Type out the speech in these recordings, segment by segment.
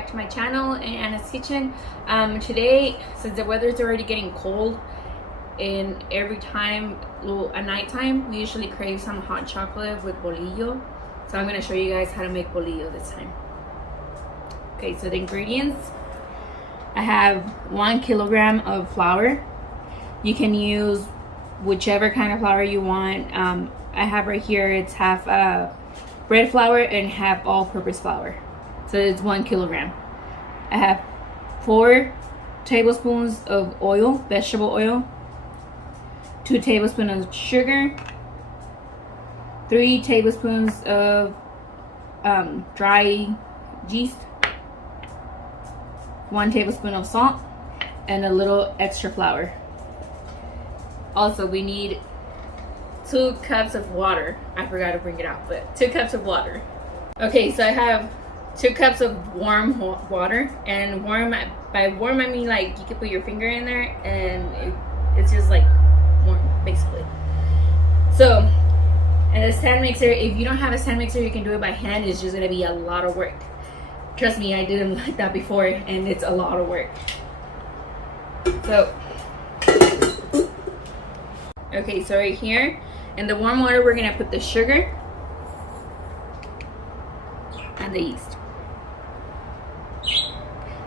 back to my channel in Anna's Kitchen. Today, since the weather's already getting cold, and every time at nighttime we usually crave some hot chocolate with bolillo, so I'm going to show you guys how to make bolillo this time. Okay, so the ingredients: I have 1 kilogram of flour. You can use whichever kind of flour you want. I have right here, it's half bread flour and half all-purpose flour, so it's 1 kilogram. I have 4 tablespoons of oil, vegetable oil, 2 tablespoons of sugar, 3 tablespoons of dry yeast, 1 tablespoon of salt, and a little extra flour. Also, we need 2 cups of water. I forgot to bring it out, but 2 cups of water. Okay, so I have 2 cups of warm water, and warm, by warm I mean like you can put your finger in there and it's just like warm, basically. So, and a stand mixer, if you don't have a stand mixer, you can do it by hand. It's just gonna be a lot of work. Trust me, I didn't like that before, and it's a lot of work. So, okay, so right here in the warm water, we're gonna put the sugar and the yeast.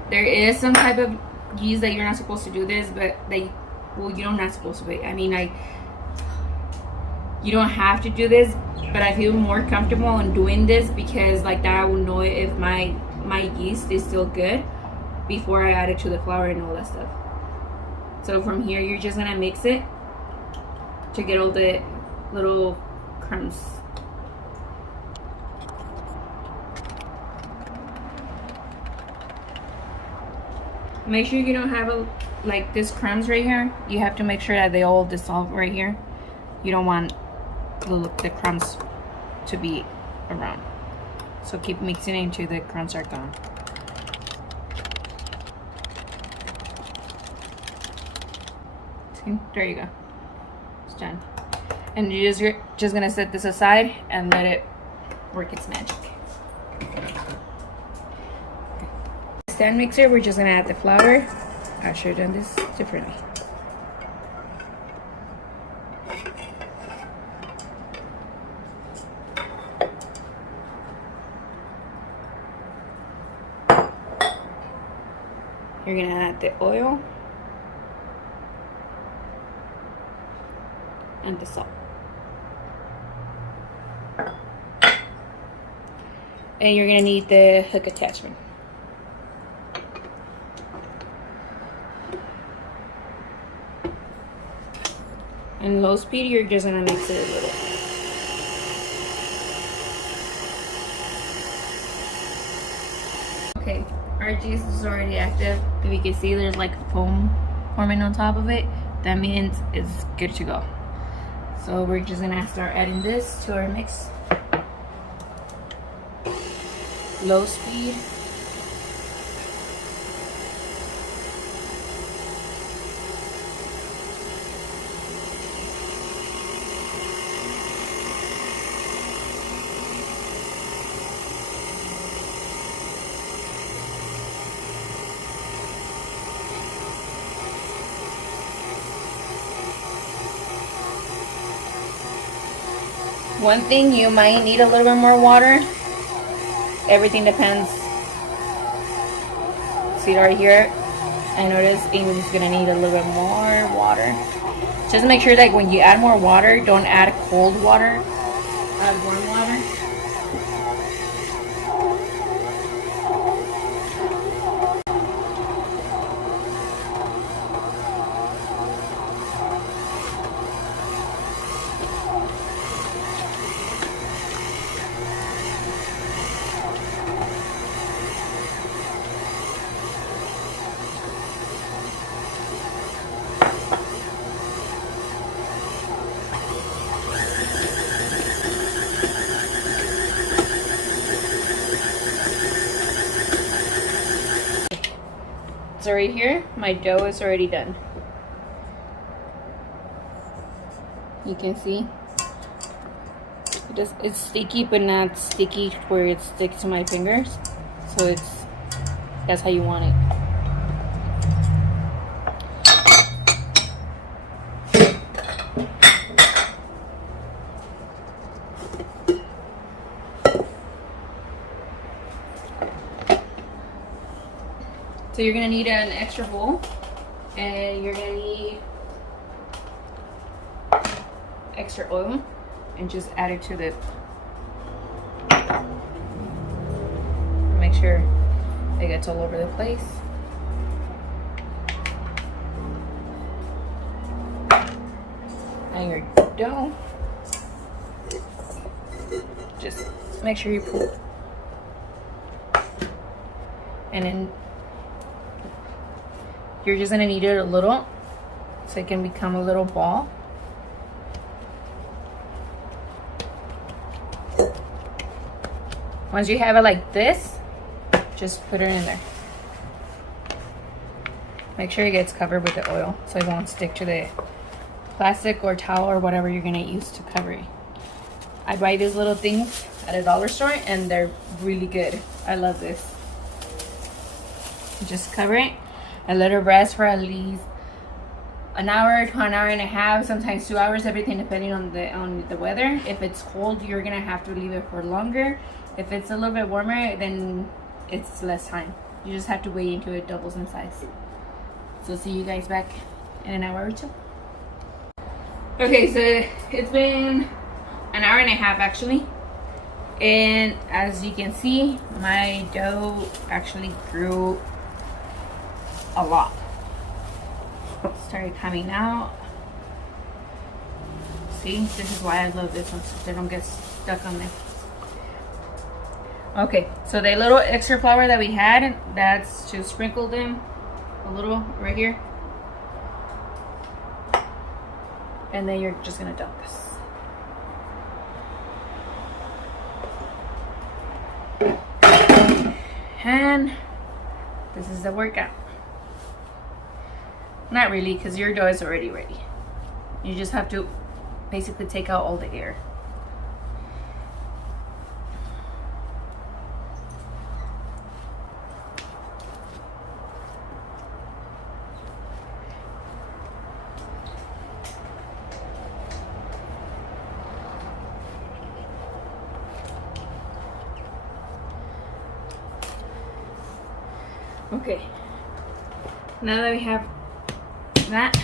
There is some type of yeast that you're not supposed to do this, but you're not supposed to. I mean, you don't have to do this, but I feel more comfortable in doing this because like that I will know if my yeast is still good before I add it to the flour and all that stuff. So from here, you're just gonna mix it to get all the little crumbs. Make sure you don't have like this crumbs right here. You have to make sure that they all dissolve right here. You don't want the crumbs to be around. So keep mixing it until the crumbs are gone. See? There you go. It's done. And you're just gonna set this aside and let it work its magic. Stand mixer, we're just gonna add the flour. I should have done this differently. You're gonna add the oil and the salt. And you're gonna need the hook attachment. In low speed, you're just gonna mix it a little. Okay, our yeast is already active. If you can see, there's like foam forming on top of it. That means it's good to go. So we're just gonna start adding this to our mix. Low speed. One thing, you might need a little bit more water. Everything depends. See right here, I noticed Ingrid's gonna need a little bit more water. Just make sure that when you add more water, don't add cold water. Add warm water. So right here, my dough is already done. You can see it's sticky, but not sticky where it sticks to my fingers. So it's That's how you want it. So you're gonna need an extra bowl, and you're gonna need extra oil, and just add it to the. Make sure it gets all over the place. And your dough, just make sure you pull, and then you're just gonna knead it a little so it can become a little ball. Once you have it like this, just put it in there. Make sure it gets covered with the oil so it won't stick to the plastic or towel or whatever you're gonna use to cover it. I buy these little things at a dollar store and they're really good. I love this. Just cover it and let it rest for at least an hour to an hour and a half, sometimes 2 hours, everything depending on the weather. If it's cold, you're gonna have to leave it for longer. If it's a little bit warmer, then it's less time. You just have to wait until it doubles in size. So see you guys back in an hour or two. Okay, so it's been an hour and a half actually, and as you can see, my dough actually grew a lot. Started coming out. See, this is why I love this one, so they don't get stuck on there. Okay, so the little extra flour that we had, that's to sprinkle them a little right here, and then you're just gonna dump this. And this is the workout. Not really, because your dough is already ready. You just have to basically take out all the air. Okay, now that we have that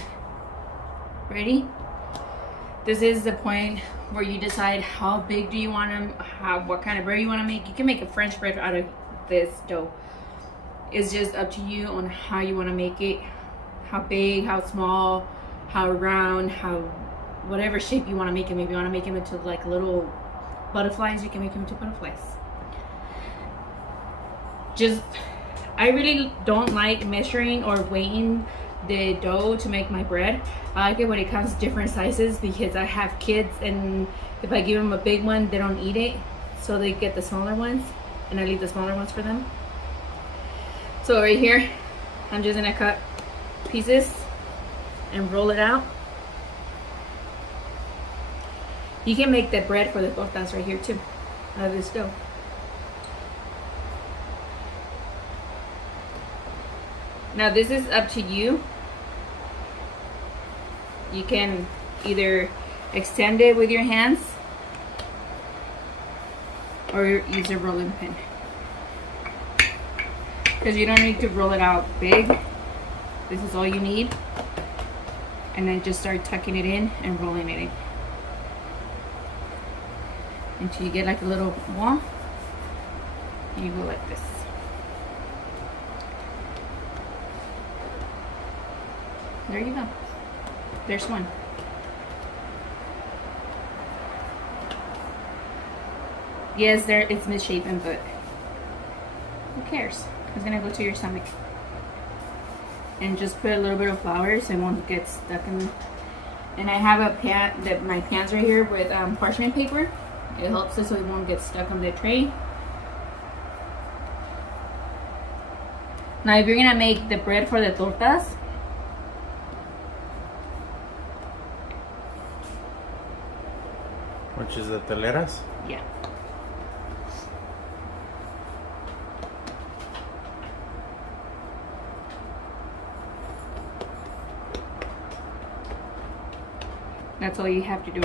ready, this is the point where you decide how big do you want them, what kind of bread you want to make. You can make a French bread out of this dough. It's just up to you on how you want to make it, how big, how small, how round, how whatever shape you want to make it. Maybe you want to make them into like little butterflies, you can make them into butterflies. Just, I really don't like measuring or weighing the dough to make my bread. I like it when it comes different sizes because I have kids, and if I give them a big one, they don't eat it, so they get the smaller ones, and I leave the smaller ones for them. So right here, I'm just gonna cut pieces and roll it out. You can make the bread for the tortas right here too, out of this dough. Now this is up to you. You can either extend it with your hands or use a rolling pin, because you don't need to roll it out big. This is all you need, and then just start tucking it in and rolling it in until you get like a little ball. You go like this. There you go. There's one. Yes, there it's misshapen, but who cares? It's gonna go to your stomach. And just put a little bit of flour so it won't get stuck in. And I have a pan, my pans right here with parchment paper. It helps us so it won't get stuck on the tray. Now if you're gonna make the bread for the tortas, which is the teleras? Yeah. That's all you have to do.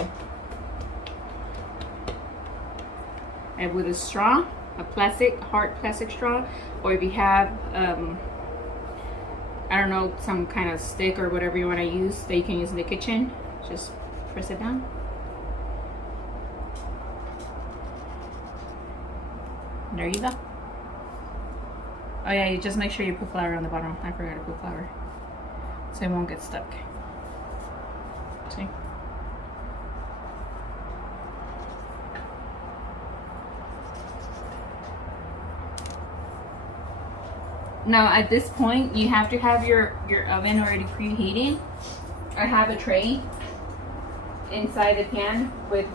And with a straw, a plastic, hard plastic straw, or if you have, I don't know, some kind of stick or whatever you want to use that you can use in the kitchen, just press it down. There you go. Oh yeah, you just make sure you put flour on the bottom. I forgot to put flour, so it won't get stuck. See? Now at this point, you have to have your oven already preheating. I have a tray inside the pan with,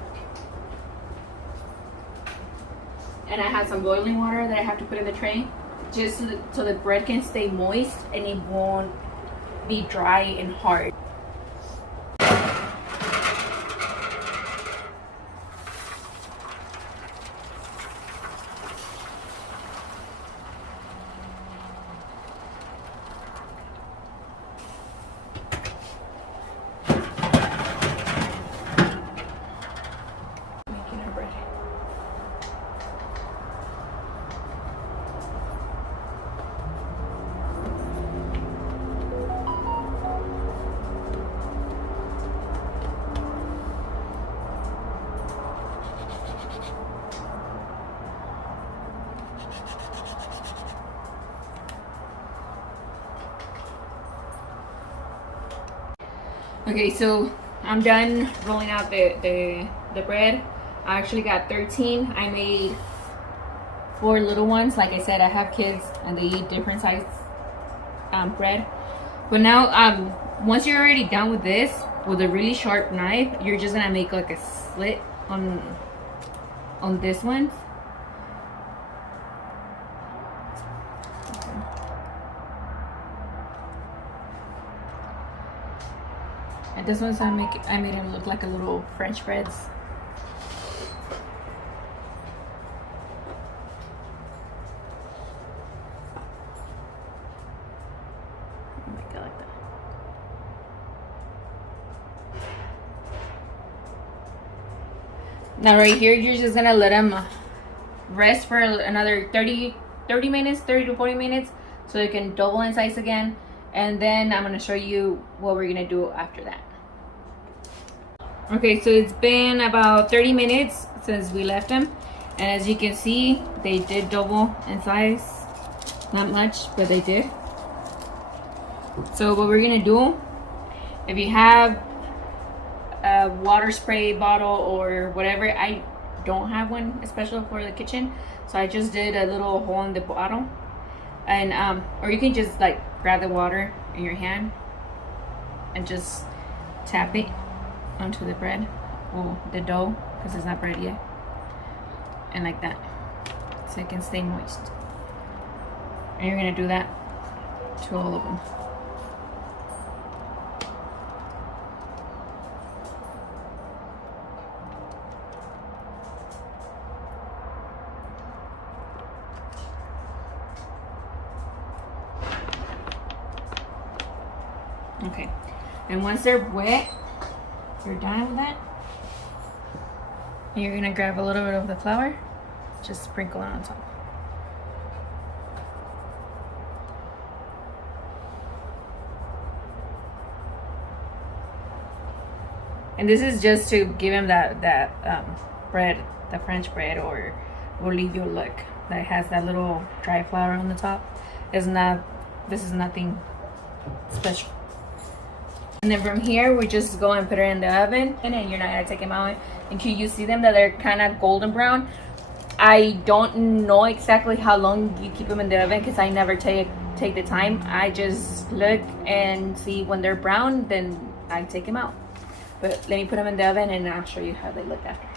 and I have some boiling water that I have to put in the tray, just so the bread can stay moist and it won't be dry and hard. Making our bread. Okay, so I'm done rolling out the bread. I actually got 13. I made 4 little ones. Like I said, I have kids and they eat different size bread. But now, once you're already done with this, with a really sharp knife, you're just gonna make like a slit on this one. And this one's I made them look like a little French breads. Make it like that. Now right here, you're just gonna let them rest for another 30 minutes, 30 to 40 minutes, so they can double in size again. And then I'm gonna show you what we're gonna do after that. Okay, so it's been about 30 minutes since we left them, and as you can see, they did double in size. Not much, but they did. So what we're gonna do, if you have a water spray bottle or whatever, I don't have one special for the kitchen, so I just did a little hole in the bottle, and or you can just like grab the water in your hand and just tap it onto the bread, or the dough, because it's not bread yet, and like that, so it can stay moist. And you're gonna do that to all of them. Okay, and once they're wet, you're done with that. And you're gonna grab a little bit of the flour, just sprinkle it on top. And this is just to give them that bread, the French bread or Bolillo look, that has that little dry flour on the top. This is nothing special. And then from here, we just go and put it in the oven, and then you're not gonna take them out until you see them that they're kind of golden brown. I don't know exactly how long you keep them in the oven because I never take the time. I just look and see when they're brown, then I take them out. But let me put them in the oven and I'll show you how they look after.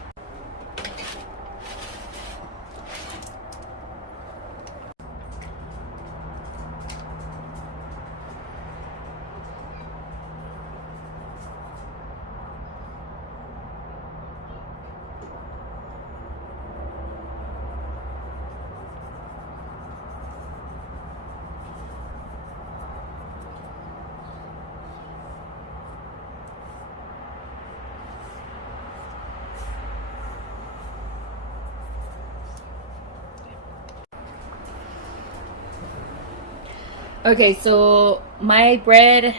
Okay, so my bread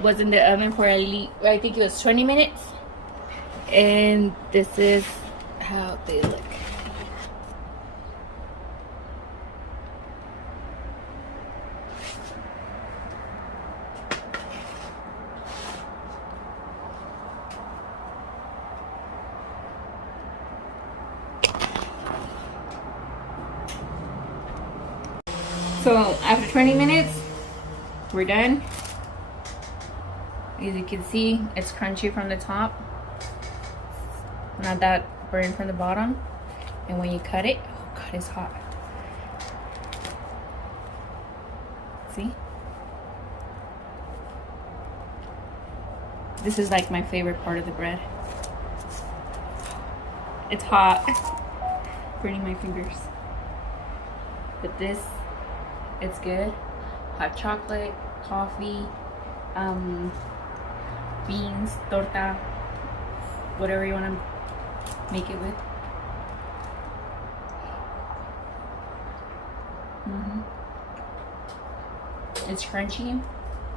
was in the oven for I think it was 20 minutes. And this is how they look. So after 20 minutes, we're done. As you can see, it's crunchy from the top, not that burnt from the bottom. And when you cut it, oh god, it's hot. See? This is like my favorite part of the bread. It's hot. Burning my fingers. But this, it's good. Hot chocolate, coffee, beans, torta, whatever you want to make it with. It's crunchy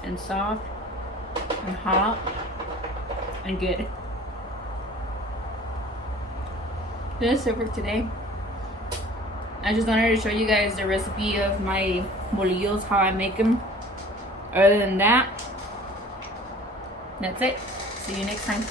and soft and hot and good. This is it for today. I just wanted to show you guys the recipe of my bolillos, how I make them. Other than that, that's it. See you next time.